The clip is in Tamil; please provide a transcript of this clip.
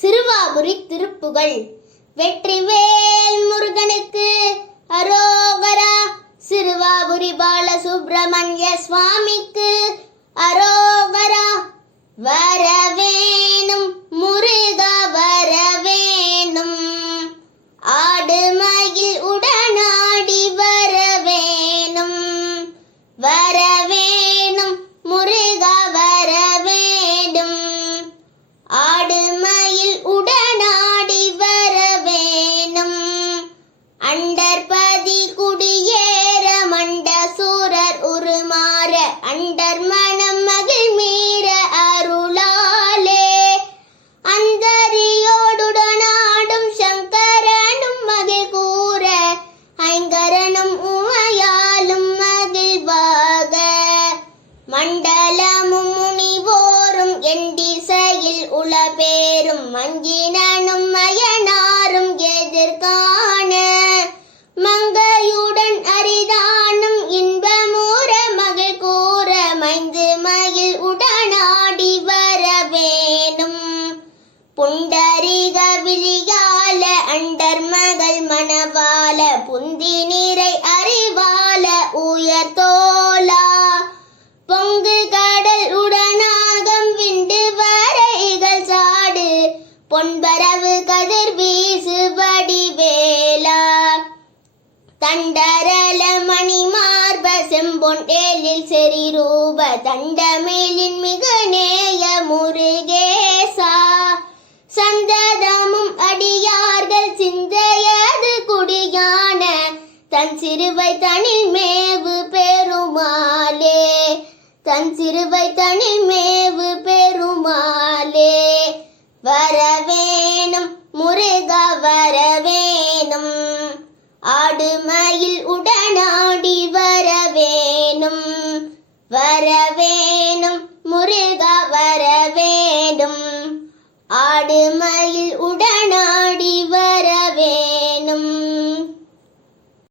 சிறுவாபுரி திருப்புகள் வெற்றிவேல் முருகனுக்கு அரோகரா. சிறுவாபுரி பாலசுப்ரமணிய சுவாமிக்கு அண்டர் மனம் மகிழ் மீற அருளாலே. அந்தரியோடுடனாடும் சங்கரனும் மகிழ் கூற ஐங்கரனும் உமையாலும் மகிழ்வாக மண்டலமும் முனிவோரும் என் திசையில் உளபேரும் மஞ்சினனும் புண்டரிக அண்டர் மகள் மணவால புந்தி நீரை அறிவால உயர் தோலா பொங்கு கடல் உடனாகம் விண்டு வரைகள் சாடு பொன்பரவு கதிர் வீசுபடி வடிவேலா தண்டரல மணி மார்ப செம்பொன் ஏலில் செறி ரூப தண்டமேலின் மிக தன் சிறுவை தனில் மேவு பெருமாளே தன் சிறுவை தனில் மேவு பெருமாளே வரவேணும் முருகா வரவேணும். ஆடுமயில் உடனாடி வரவேணும். வரவேணும் முருகா வரவேணும். ஆடுமயில் உடன்